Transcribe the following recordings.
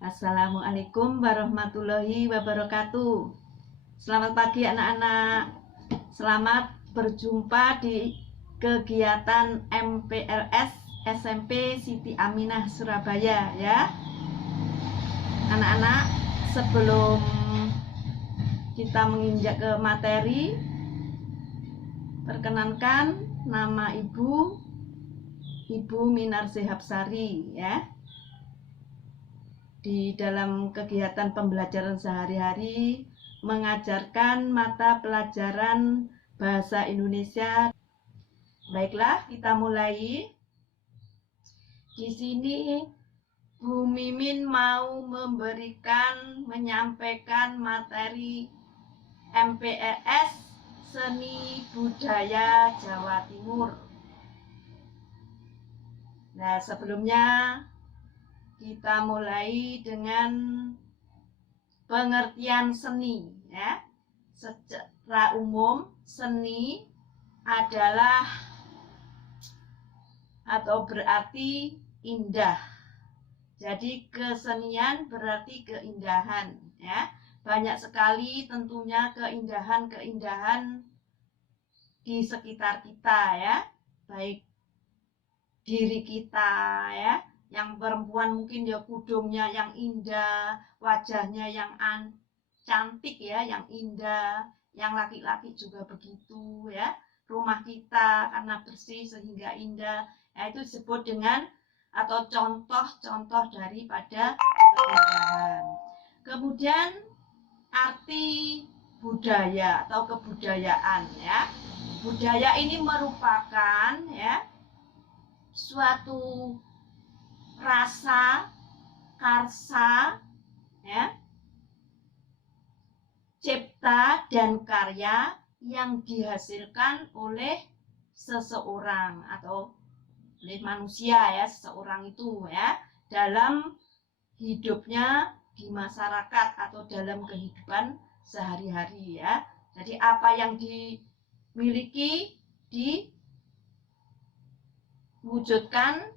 Assalamualaikum warahmatullahi wabarakatuh. Selamat pagi anak-anak. Selamat berjumpa di kegiatan MPLS SMP Siti Aminah Surabaya ya. Anak-anak, sebelum kita menginjak ke materi, perkenankan nama Ibu Minarsih Hapsari ya. Di dalam kegiatan pembelajaran sehari-hari mengajarkan mata pelajaran bahasa Indonesia. Baiklah, kita mulai. Di sini Bu Mimin mau menyampaikan materi MPLS Seni Budaya Jawa Timur. Nah, sebelumnya kita mulai dengan pengertian seni ya. Secara umum seni adalah atau berarti indah. Jadi kesenian berarti keindahan ya. Banyak sekali tentunya keindahan-keindahan di sekitar kita ya. Baik diri kita ya. Yang perempuan mungkin dia kudungnya yang indah, wajahnya yang cantik ya, yang indah. Yang laki-laki juga begitu ya. Rumah kita karena bersih sehingga indah. Ya, itu disebut dengan atau contoh-contoh daripada keindahan. Kemudian arti budaya atau kebudayaan ya. Budaya ini merupakan ya suatu rasa, karsa, ya, cipta dan karya yang dihasilkan oleh seseorang atau oleh manusia ya, seseorang itu ya, dalam hidupnya di masyarakat atau dalam kehidupan sehari-hari ya. Jadi apa yang dimiliki diwujudkan,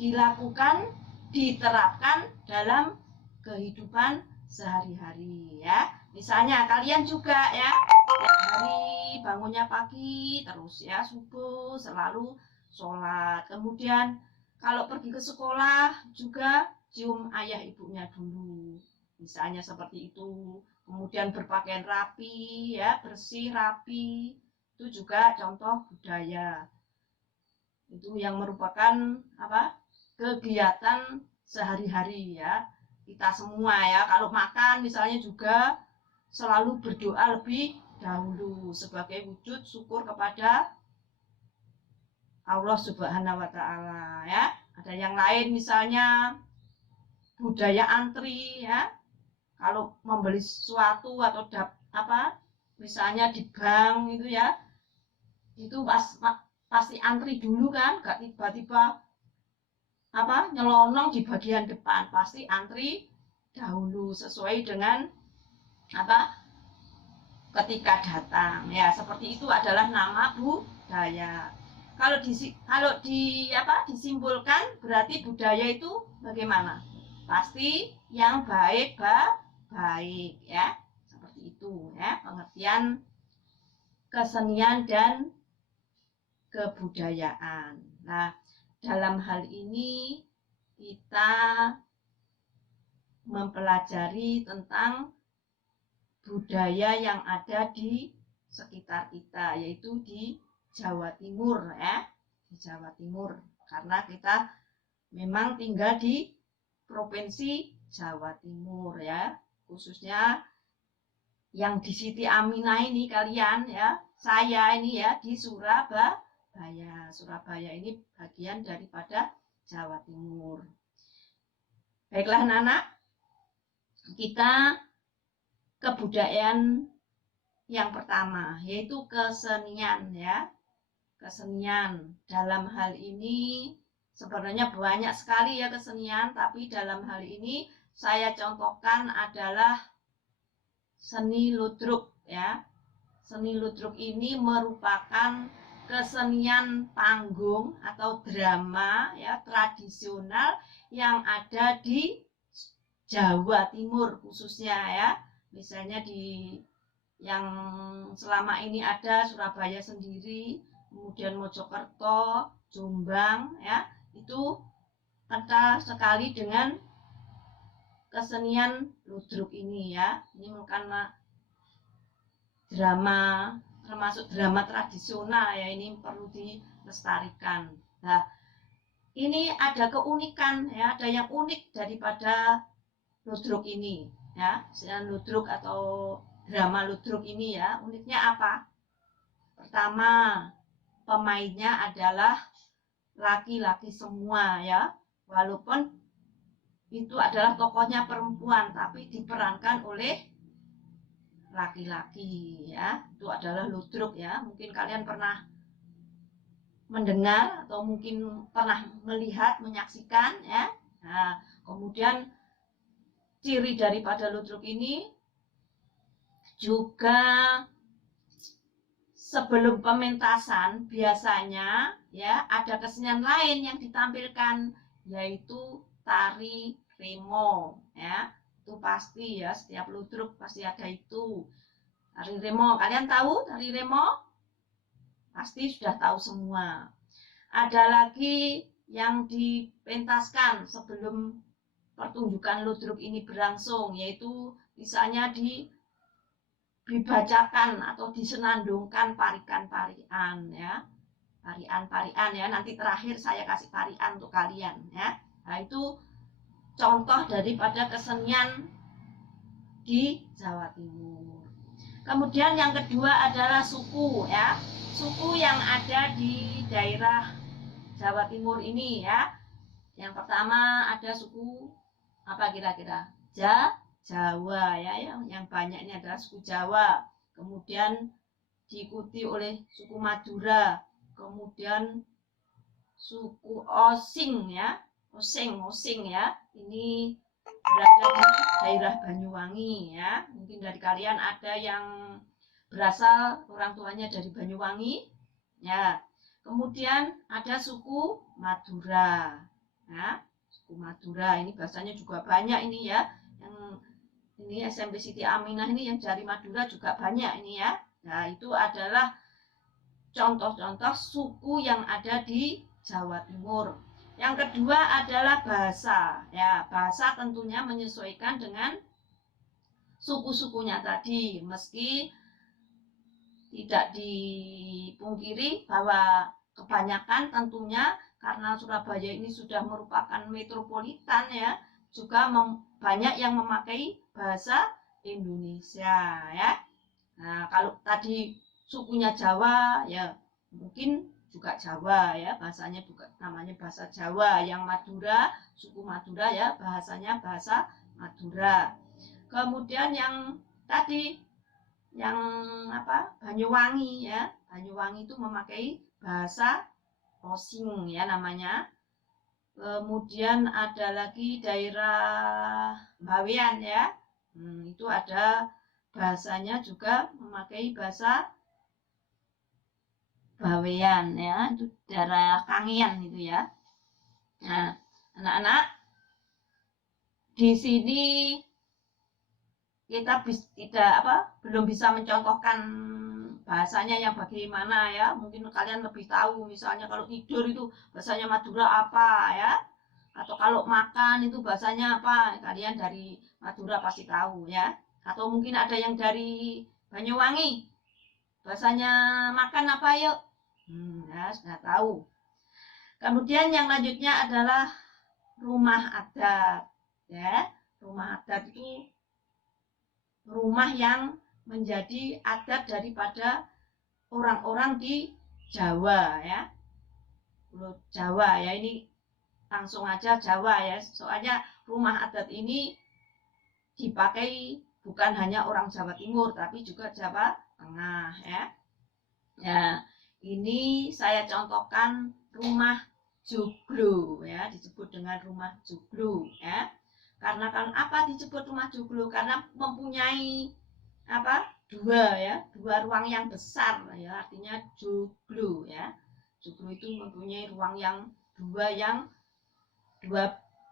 dilakukan, diterapkan dalam kehidupan sehari-hari ya. Misalnya kalian juga ya, setiap hari bangunnya pagi terus ya, subuh selalu sholat. Kemudian kalau pergi ke sekolah juga cium ayah ibunya dulu. Misalnya seperti itu. Kemudian berpakaian rapi ya, bersih rapi. Itu juga contoh budaya. Itu yang merupakan kegiatan sehari-hari ya kita semua ya. Kalau makan misalnya juga selalu berdoa lebih dahulu sebagai wujud syukur kepada Allah Subhanahu wa Ta'ala ya. Ada yang lain misalnya budaya antri ya. Kalau membeli sesuatu atau misalnya di bank itu ya, itu pasti antri dulu kan, gak tiba-tiba nyelonong di bagian depan, pasti antri dahulu sesuai dengan ketika datang ya. Seperti itu adalah nama budaya. Kalau disimpulkan berarti budaya itu bagaimana? Pasti yang baik ya. Seperti itu ya pengertian kesenian dan kebudayaan. Nah, dalam hal ini kita mempelajari tentang budaya yang ada di sekitar kita, yaitu di Jawa Timur ya. Di Jawa Timur, karena kita memang tinggal di Provinsi Jawa Timur ya. Khususnya yang di Siti Aminah ini kalian ya, saya ini ya di Surabaya. Surabaya ini bagian daripada Jawa Timur. Baiklah anak-anak, kita kebudayaan yang pertama yaitu kesenian ya. Kesenian dalam hal ini sebenarnya banyak sekali ya kesenian, tapi dalam hal ini saya contohkan adalah seni ludruk ya. Seni ludruk ini merupakan kesenian panggung atau drama ya tradisional yang ada di Jawa Timur khususnya ya. Misalnya di yang selama ini ada Surabaya sendiri, kemudian Mojokerto, Jombang ya, itu kental sekali dengan kesenian ludruk ini ya. Ini karena drama, termasuk drama tradisional ya, ini perlu dilestarikan. Nah, ini ada keunikan ya, ada yang unik daripada ludruk ini ya, kesenian ludruk atau drama ludruk ini ya. Uniknya apa? Pertama, pemainnya adalah laki-laki semua ya, walaupun itu adalah tokohnya perempuan tapi diperankan oleh laki-laki ya. Itu adalah ludruk ya. Mungkin kalian pernah mendengar atau mungkin pernah melihat, menyaksikan ya. Nah, kemudian ciri daripada ludruk ini juga sebelum pementasan biasanya ya ada kesenian lain yang ditampilkan, yaitu tari remo ya. Itu pasti ya, setiap ludruk pasti ada itu. Tari remo, kalian tahu tari remo? Pasti sudah tahu semua. Ada lagi yang dipentaskan sebelum pertunjukan ludruk ini berlangsung, yaitu misalnya dibacakan atau disenandungkan parikan-parian ya. Parian-parian ya, nanti terakhir saya kasih parian untuk kalian ya. Nah, itu contoh daripada kesenian di Jawa Timur. Kemudian yang kedua adalah suku ya. Suku yang ada di daerah Jawa Timur ini ya. Yang pertama ada suku apa kira-kira? Jawa ya, yang banyak ini adalah suku Jawa. Kemudian diikuti oleh suku Madura, kemudian suku Osing ya. Osing ya. Ini berada di daerah Banyuwangi ya. Mungkin dari kalian ada yang berasal orang tuanya dari Banyuwangi ya. Kemudian ada suku Madura ya. Suku Madura ini bahasanya juga banyak ini ya. Yang ini SMP Siti Aminah ini yang dari Madura juga banyak ini ya. Nah, itu adalah contoh-contoh suku yang ada di Jawa Timur. Yang kedua adalah bahasa. Ya, bahasa tentunya menyesuaikan dengan suku-sukunya tadi. Meski tidak dipungkiri bahwa kebanyakan tentunya karena Surabaya ini sudah merupakan metropolitan ya, juga banyak yang memakai bahasa Indonesia ya. Nah, kalau tadi sukunya Jawa ya mungkin juga Jawa ya, bahasanya juga namanya bahasa Jawa. Yang Madura, suku Madura ya, bahasanya bahasa Madura. Kemudian yang tadi yang apa? Banyuwangi ya. Banyuwangi itu memakai bahasa Osing ya namanya. Kemudian ada lagi daerah Bawean ya. Itu ada bahasanya juga memakai bahasa Bawean ya, itu daerah Kangean itu ya. Nah, anak-anak di sini kita belum bisa mencontohkan bahasanya yang bagaimana ya. Mungkin kalian lebih tahu, misalnya kalau tidur itu bahasanya Madura apa ya, atau kalau makan itu bahasanya apa, kalian dari Madura pasti tahu ya. Atau mungkin ada yang dari Banyuwangi, bahasanya makan apa yuk, ya sudah tahu. Kemudian yang lanjutnya adalah rumah adat ya. Rumah adat itu rumah yang menjadi adat daripada orang-orang di Jawa ya. Jawa ya, ini langsung aja Jawa ya. Soalnya rumah adat ini dipakai bukan hanya orang Jawa Timur tapi juga Jawa Tengah ya. Ya, ini saya contohkan rumah joglo ya, disebut dengan rumah joglo ya. Karena kan apa disebut rumah joglo? Karena mempunyai apa? Dua ruang yang besar ya, artinya joglo ya. Joglo itu mempunyai ruang yang dua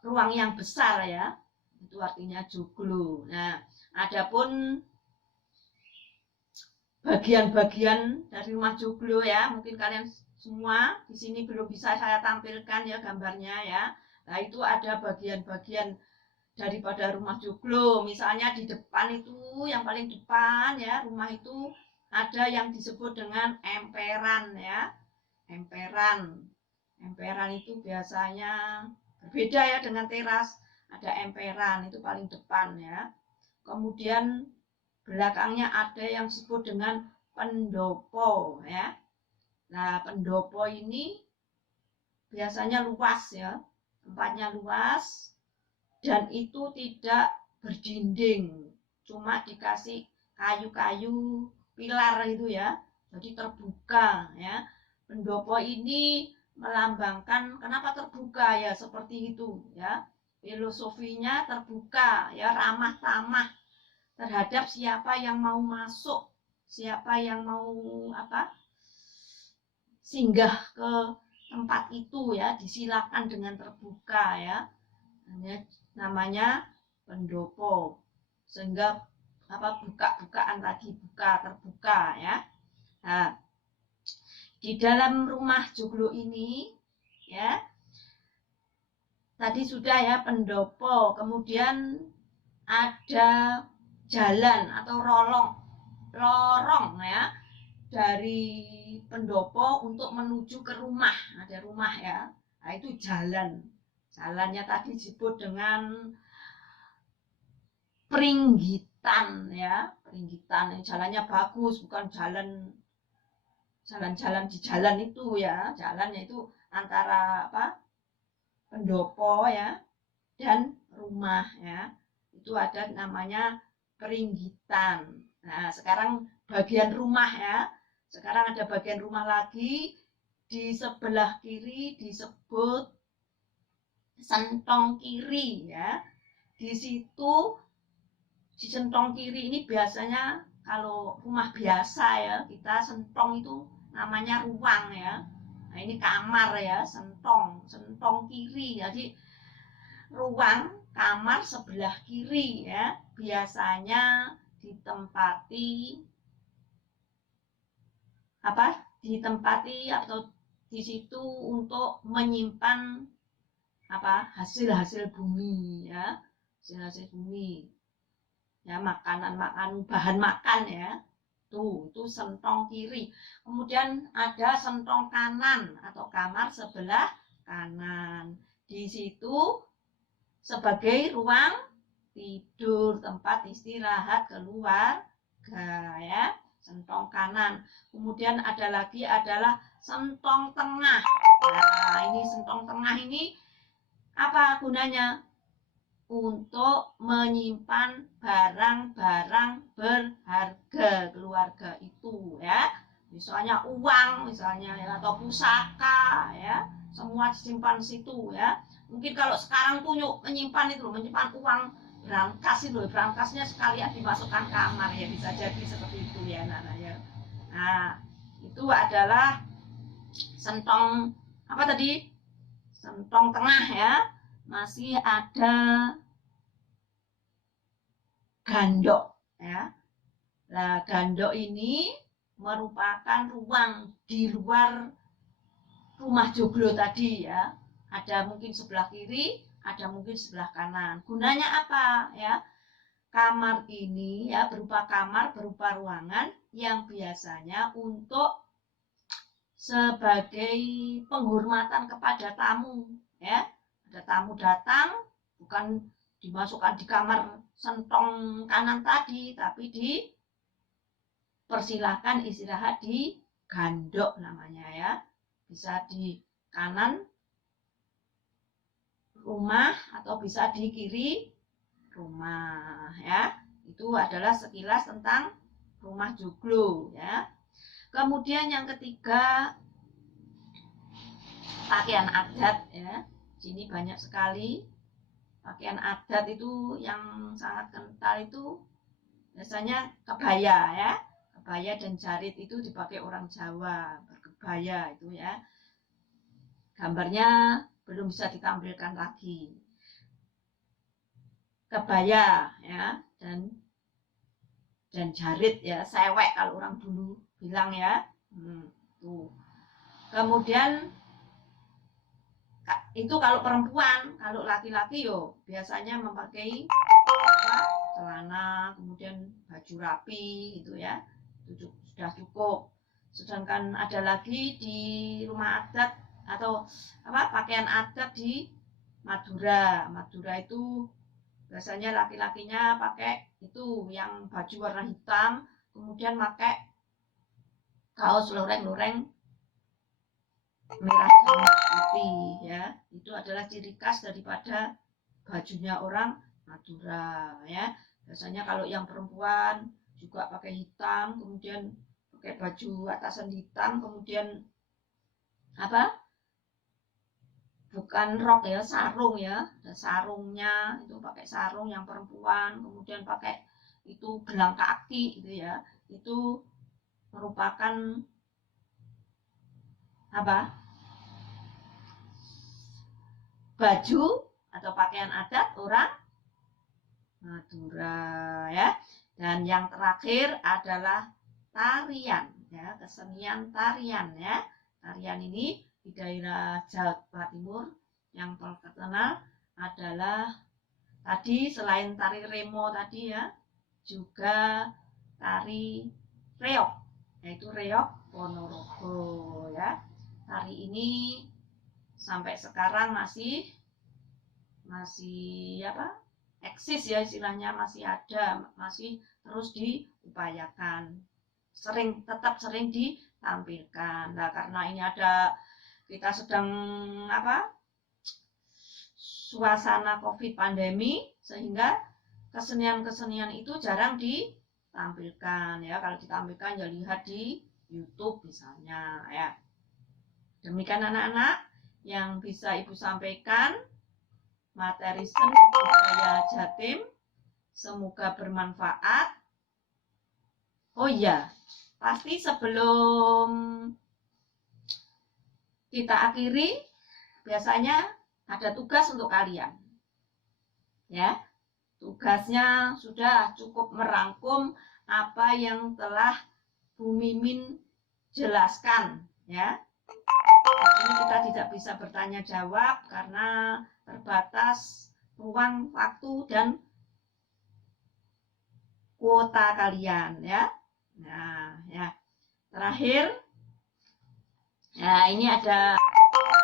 ruang yang besar ya. itu artinya joglo. Nah, adapun bagian-bagian dari rumah joglo ya, mungkin kalian semua di sini belum bisa saya tampilkan ya gambarnya ya. Nah, itu ada bagian-bagian daripada rumah joglo. Misalnya di depan itu, yang paling depan ya, rumah itu ada yang disebut dengan emperan ya. Emperan. Emperan itu biasanya berbeda ya dengan teras. Ada emperan itu paling depan ya. Kemudian belakangnya ada yang disebut dengan pendopo ya. Nah, pendopo ini biasanya luas ya. Tempatnya luas dan itu tidak berdinding. Cuma dikasih kayu-kayu pilar itu ya. Jadi terbuka ya. Pendopo ini melambangkan kenapa terbuka ya seperti itu ya. Filosofinya terbuka ya, ramah tamah terhadap siapa yang mau masuk, siapa yang mau singgah ke tempat itu ya, disilakan dengan terbuka ya. Namanya pendopo. Sehingga buka-bukaan tadi, buka terbuka ya. Nah, di dalam rumah joglo ini ya, tadi sudah ya pendopo, kemudian ada jalan atau lorong ya dari pendopo untuk menuju ke rumah. Ada rumah ya. Nah, itu jalan. Jalannya tadi disebut dengan peringgitan ya. Peringgitan. Jalannya bagus, bukan jalan-jalan di jalan itu ya. Jalannya itu antara pendopo ya dan rumah ya. Itu ada namanya peringgitan. Nah, sekarang bagian rumah ya. Sekarang ada bagian rumah lagi. Di sebelah kiri disebut sentong kiri ya. Di situ di sentong kiri ini biasanya kalau rumah biasa ya, kita sentong itu namanya ruang ya. Nah, ini kamar ya, sentong kiri. Jadi ruang kamar sebelah kiri ya, biasanya ditempati atau di situ untuk menyimpan hasil-hasil bumi ya, hasil-hasil bumi ya, bahan makan ya. Itu sentong kiri. Kemudian ada sentong kanan atau kamar sebelah kanan. Di situ sebagai ruang tidur, tempat istirahat keluarga ya, sentong kanan. Kemudian ada lagi adalah sentong tengah. Nah, ini sentong tengah ini apa gunanya? Untuk menyimpan barang-barang berharga keluarga itu ya. Misalnya uang misalnya ya, atau pusaka ya, semua disimpan di situ ya. Mungkin kalau sekarang tuh menyimpan uang berangkasnya sekalian dimasukkan kamar ya, bisa jadi seperti itu ya Nana ya. Nah, itu adalah sentong sentong tengah ya. Masih ada gandok ya. Nah, gandok ini merupakan ruang di luar rumah joglo tadi ya. Ada mungkin sebelah kiri, ada mungkin sebelah kanan. Gunanya apa ya? Kamar ini ya berupa ruangan yang biasanya untuk sebagai penghormatan kepada tamu ya. Ada tamu datang, bukan dimasukkan di kamar sentong kanan tadi, tapi dipersilahkan istirahat di gandok namanya ya. Bisa di kanan rumah atau bisa di kiri rumah ya. Itu adalah sekilas tentang rumah joglo ya. Kemudian yang ketiga, pakaian adat ya. Sini banyak sekali pakaian adat itu yang sangat kental itu biasanya kebaya ya. Kebaya dan jarit itu dipakai orang Jawa, berkebaya itu ya. Gambarnya belum bisa ditampilkan lagi. kebaya ya, dan jarit ya, sewek kalau orang dulu bilang ya. Tuh. Kemudian itu kalau perempuan, kalau laki-laki yo biasanya memakai celana, kemudian baju rapi gitu ya, itu sudah cukup. Sedangkan ada lagi di rumah adat atau pakaian adat di Madura. Madura itu biasanya laki-lakinya pakai itu yang baju warna hitam, kemudian pakai kaos loreng-loreng merah dan putih ya. Itu adalah ciri khas daripada bajunya orang Madura ya. Biasanya kalau yang perempuan juga pakai hitam, kemudian pakai baju atasan hitam, kemudian bukan rok ya, sarung ya, ada sarungnya, itu pakai sarung yang perempuan, kemudian pakai itu gelang kaki gitu ya. Itu merupakan baju atau pakaian adat orang Madura ya. Dan yang terakhir adalah tarian ya, kesenian tarian ya. Tarian ini di daerah Jawa Timur yang terkenal adalah tadi selain tari remo tadi ya, juga tari reog, yaitu reog Ponorogo ya. Tari ini sampai sekarang masih eksis ya, istilahnya masih ada, masih terus diupayakan, tetap sering ditampilkan. Nah, karena ini kita sedang suasana COVID pandemi, sehingga kesenian-kesenian itu jarang ditampilkan ya. Kalau ditampilkan ya lihat di YouTube misalnya ya. Demikian anak-anak yang bisa Ibu sampaikan materi seni budaya Jatim, semoga bermanfaat. Oh iya, pasti sebelum kita akhiri biasanya ada tugas untuk kalian ya. Tugasnya sudah cukup merangkum apa yang telah Bu Mimin jelaskan ya. Ini kita tidak bisa bertanya jawab karena terbatas ruang, waktu, dan kuota kalian ya. Nah, ya. Terakhir, nah ini ada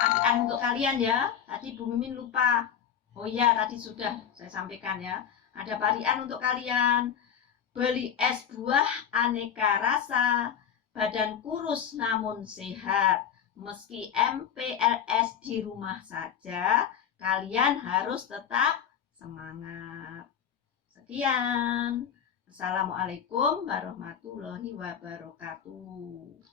parian untuk kalian ya. Tadi Bu Mimin lupa. Oh iya, tadi sudah saya sampaikan ya. Ada parian untuk kalian. Beli es buah aneka rasa, badan kurus namun sehat. Meski MPLS di rumah saja, kalian harus tetap semangat. Sekian. Assalamualaikum warahmatullahi wabarakatuh.